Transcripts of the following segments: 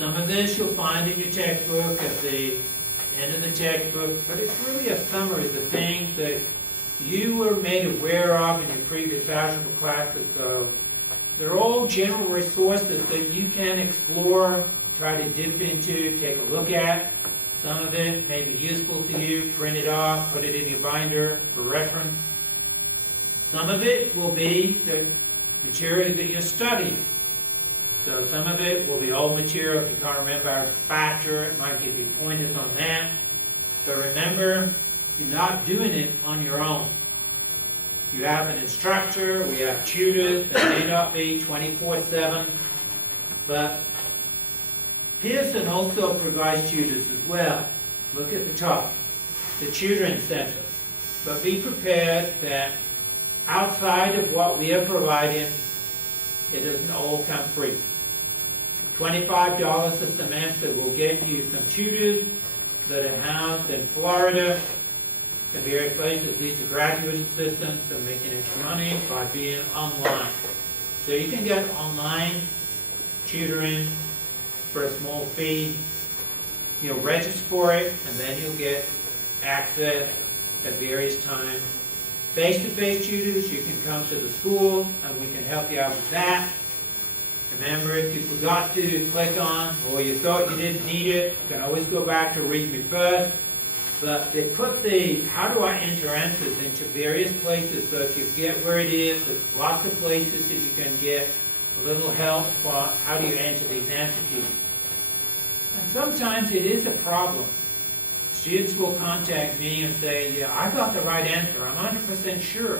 Some of this you'll find in your textbook at the end of the textbook, but it's really a summary of the things that you were made aware of in your previous algebra classes. So they're all general resources that you can explore, try to dip into, take a look at. Some of it may be useful to you, print it off, put it in your binder for reference. Some of it will be the material that you're studying. So some of it will be old material. If you can't remember how to factor, it might give you pointers on that. But remember, you're not doing it on your own. You have an instructor, we have tutors that may not be 24/7, but Pearson also provides tutors as well. Look at the top, the tutoring center. But be prepared that outside of what we are providing, it doesn't all come free. $25 a semester will get you some tutors that are housed in Florida, in various places. These are graduate assistants that are making extra money by being online. So you can get online tutoring for a small fee. You'll register for it, and then you'll get access at various times. Face-to-face tutors, you can come to the school, and we can help you out with that. Remember, if you forgot to click on, or you thought you didn't need it, you can always go back to Read Me First. But they put the how do I enter answers into various places, so if you get where it is, there's lots of places that you can get a little help for how do you enter these answer keys. And sometimes it is a problem. Students will contact me and say, yeah, I got the right answer, I'm 100% sure,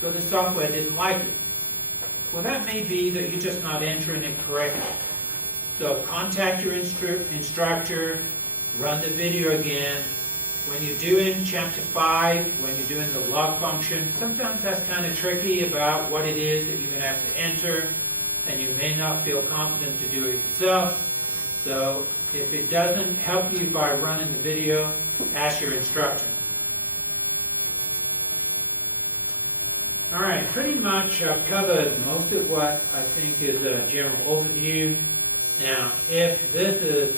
so the software didn't like it. Well, that may be that you're just not entering it correctly. So contact your instructor, run the video again. When you're doing chapter 5, when you're doing the log function, sometimes that's kind of tricky about what it is that you're going to have to enter, and you may not feel confident to do it yourself. So if it doesn't help you by running the video, ask your instructor. All right, pretty much I've covered most of what I think is a general overview. Now, if this is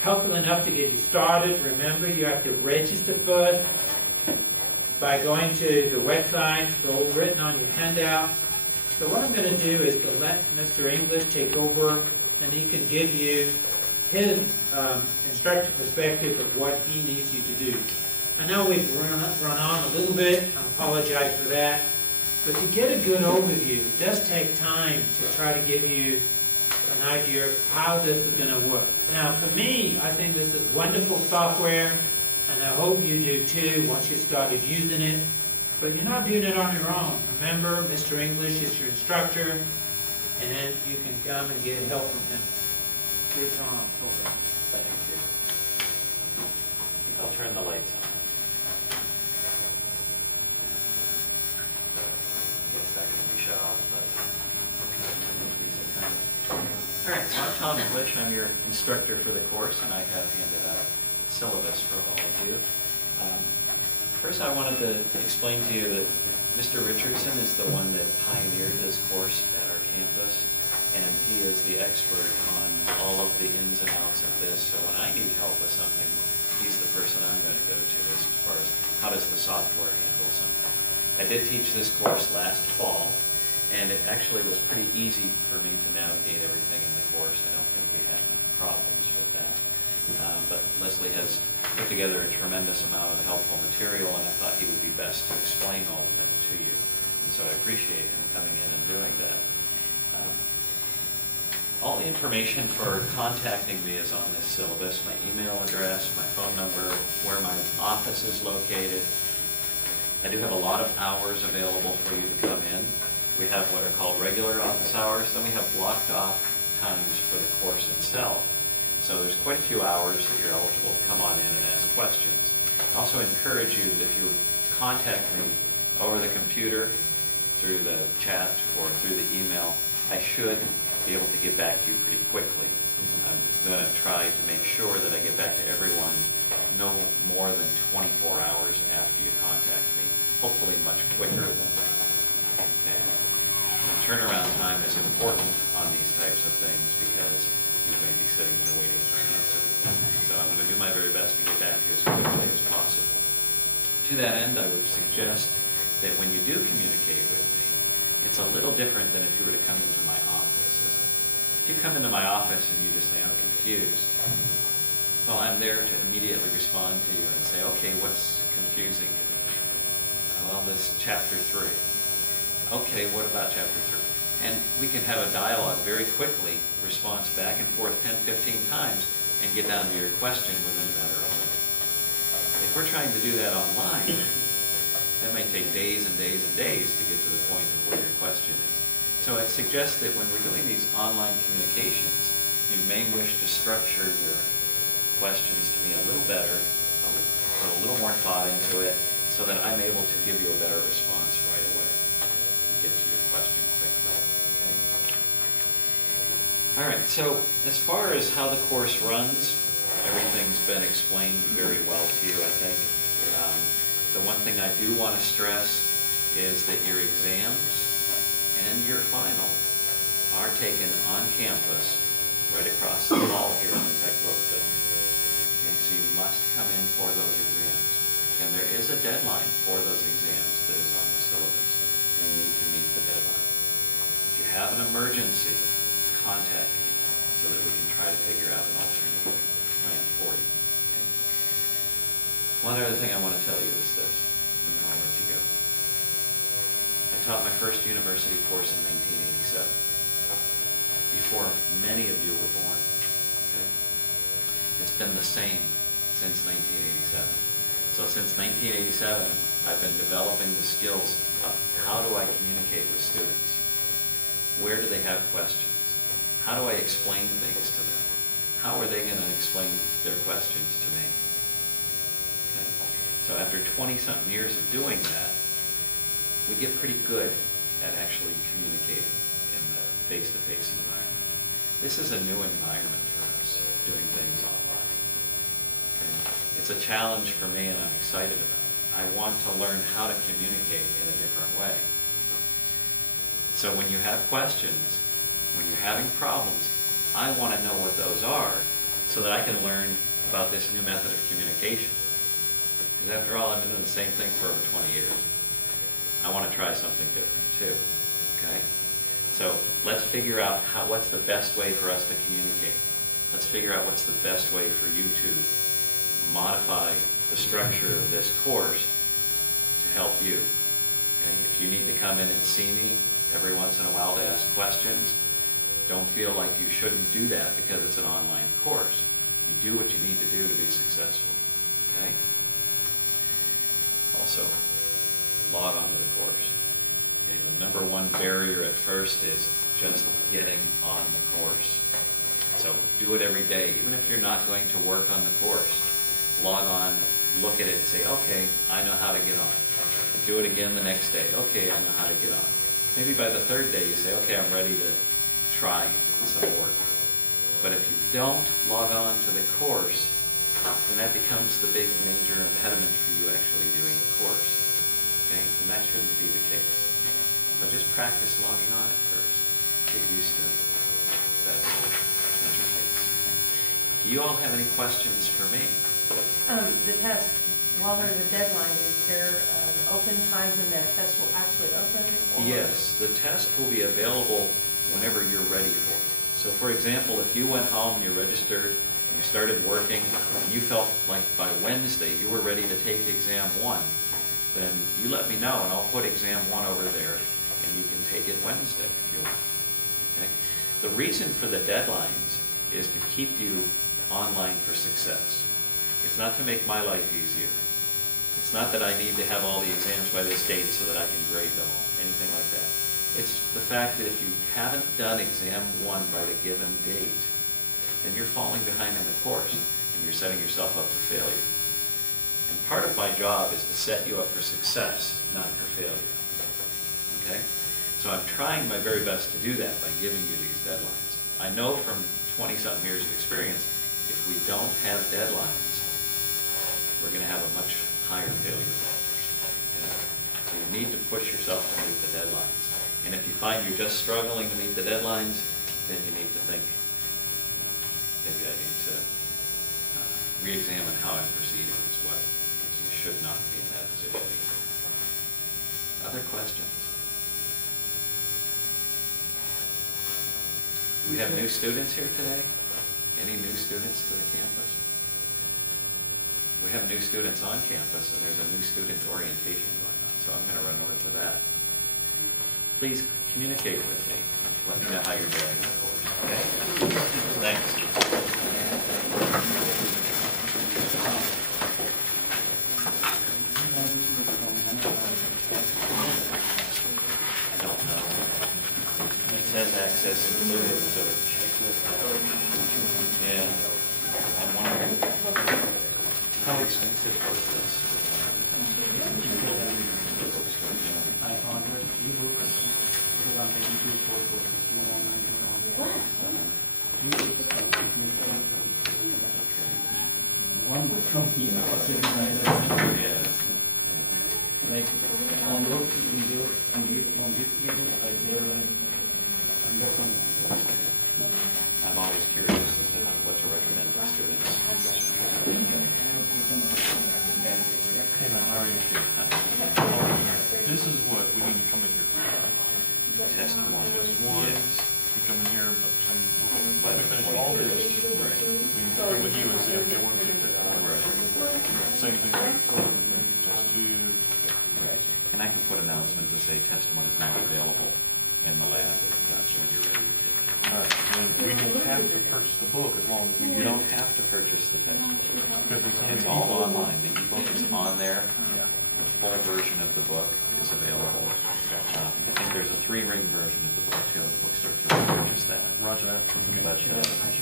helpful enough to get you started, remember you have to register first by going to the website. It's all written on your handout. So what I'm going to do is to let Mr. English take over, and he can give you his instructor perspective of what he needs you to do. I know we've run on a little bit. I apologize for that. But to get a good overview, it does take time to try to give you an idea of how this is going to work. Now, for me, I think this is wonderful software, and I hope you do too once you started using it. But you're not doing it on your own. Remember, Mr. English is your instructor, and you can come and get help from him. It's on. Thank you. I'll turn the lights on. Yes, that can be shut off. All right, so I'm Tom English. I'm your instructor for the course, and I have handed out syllabus for all of you. First, I wanted to explain to you that Mr. Richardson is the one that pioneered this course at our campus, and he is the expert on all of the ins and outs of this. So when I need help with something, he's the person I'm going to go to as far as how does the software handle something. I did teach this course last fall, and it actually was pretty easy for me to navigate everything in the course. I don't think we had any problems with that. But Leslie has put together a tremendous amount of helpful material, and I thought he would be best to explain all of that to you. And so I appreciate him coming in and doing that. All the information for contacting me is on this syllabus, my email address, my phone number, where my office is located. I do have a lot of hours available for you to come in. We have what are called regular office hours, then we have blocked off times for the course itself. So there's quite a few hours that you're eligible to come on in and ask questions. I also encourage you that if you contact me over the computer, through the chat, or through the email, I should be able to get back to you pretty quickly. I'm going to try to make sure that I get back to everyone no more than 24 hours after you contact me, hopefully much quicker than that. And turnaround time is important on these types of things because you may be to that end, I would suggest that when you do communicate with me, it's a little different than if you were to come into my office. If you come into my office and you just say, I'm confused, well, I'm there to immediately respond to you and say, okay, what's confusing you? Well, this chapter 3. Okay, what about chapter 3? And we can have a dialogue very quickly, response back and forth 10, 15 times, and get down to your question within a matter of a minute. If we're trying to do that online, that may take days and days and days to get to the point of where your question is. So I'd suggest that when we're doing these online communications, you may wish to structure your questions to me a little better, put a little more thought into it, so that I'm able to give you a better response right away and get to your question quickly. Okay? All right, so as far as how the course runs, everything's been explained very well to you, I think. The one thing I do want to stress is that your exams and your final are taken on campus right across the hall here in the Tech Book building. And so you must come in for those exams. And there is a deadline for those exams that is on the syllabus. And you need to meet the deadline. If you have an emergency, contact me so that we can try to figure out an alternative plan for you. Okay? One other thing I want to tell you is this, and then I'll let you go. I taught my first university course in 1987, before many of you were born. Okay? It's been the same since 1987. So since 1987, I've been developing the skills of how do I communicate with students? Where do they have questions? How do I explain things to them? How are they going to explain their questions to me? Okay. So after 20-something years of doing that, we get pretty good at actually communicating in the face-to-face environment. This is a new environment for us, doing things online. Okay. It's a challenge for me, and I'm excited about it. I want to learn how to communicate in a different way. So when you have questions, when you're having problems, I want to know what those are so that I can learn about this new method of communication. Because after all, I've been doing the same thing for over 20 years. I want to try something different too. Okay? So let's figure out what's the best way for us to communicate. Let's figure out what's the best way for you to modify the structure of this course to help you. Okay? If you need to come in and see me every once in a while to ask questions, don't feel like you shouldn't do that because it's an online course. You do what you need to do to be successful. Okay? Also, log on to the course. Okay, the number one barrier at first is just getting on the course. So do it every day. Even if you're not going to work on the course, log on, look at it and say, okay, I know how to get on. Do it again the next day. Okay, I know how to get on. Maybe by the third day you say, okay, I'm ready to try some work. But if you don't log on to the course, then that becomes the big major impediment for you actually doing the course. Okay? And that shouldn't be the case. So just practice logging on at first. Get used to that interface. Do you all have any questions for me? The test, while there's a deadline, is there an open time when that test will actually open? Or? Yes, the test will be available whenever you're ready for it. So for example, if you went home and you registered, you started working, and you felt like by Wednesday you were ready to take exam 1, then you let me know and I'll put exam 1 over there and you can take it Wednesday if you want. Okay? The reason for the deadlines is to keep you online for success. It's not to make my life easier. It's not that I need to have all the exams by this date so that I can grade them all, anything like that. It's the fact that if you haven't done exam 1 by the given date, then you're falling behind in the course and you're setting yourself up for failure. And part of my job is to set you up for success, not for failure. Okay? So I'm trying my very best to do that by giving you these deadlines. I know from 20-something years of experience, if we don't have deadlines, we're going to have a much higher failure rate. Okay? So you need to push yourself to meet the deadlines. And if you find you're just struggling to meet the deadlines, then you need to think, maybe I need to re-examine how I'm proceeding as well. So you should not be in that position either. Other questions? Do we have new students here today? Any new students to the campus? We have new students on campus, and there's a new student orientation going on, so I'm going to run over to that. Please communicate with me. Let me know how you're doing in the course, okay? Thanks. I don't know. It says access included, so yeah. I'm wondering, how expensive was this? 500 ebooks, because I'm taking 2 4 courses, one online and one offline. Ebooks are significant. One book from here, also Yes. like on those video and on this ebook, I save like under some dollars. I'm always curious as to what to recommend to students. Hey man, how are you? This is what we need to come in here for, right? Test one. Test one. Yes. We come in here, we finish all this. Right. We come with you and say, okay, we're going to do test one. Right. Same thing. Test two. Right. And I can put announcements that say test one is now available in the lab. That's when you're ready to take it. Alright. And we don't have to purchase the book as long as we You don't have to purchase the textbook. because It's all online. The ebook is on there. Yeah. The full version of the book is available. I think there's a 3-ring version of the book too. The bookstore if you want to purchase that. Roger that. But I should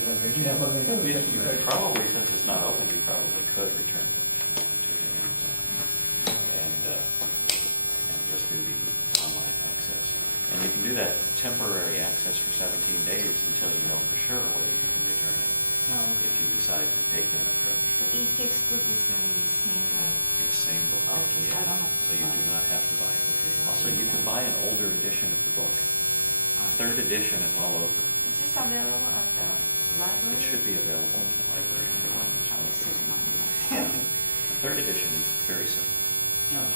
have read it about it. you could probably, since it's not open, you probably could return it if you wanted to Amazon. And just do the online access. And you can do that temporary access for 17 days until you know for sure whether you can return it if you decide to take that approach. So e-textbook is going to be the same as... It's same book. Okay, so I don't have to So you buy do it. not have to buy it. Also, you can buy an older edition of the book. 3rd edition is all over. Is this available at the library? It should be available in the library if you want as well. This is not The 3rd edition is very simple.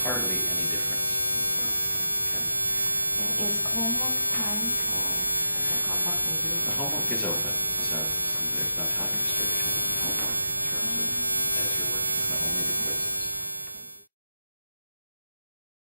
Hardly any difference. Okay. And is homework time or I can come back and do The homework is open, so there's no time restriction in homework in terms of as you're working on only the quizzes.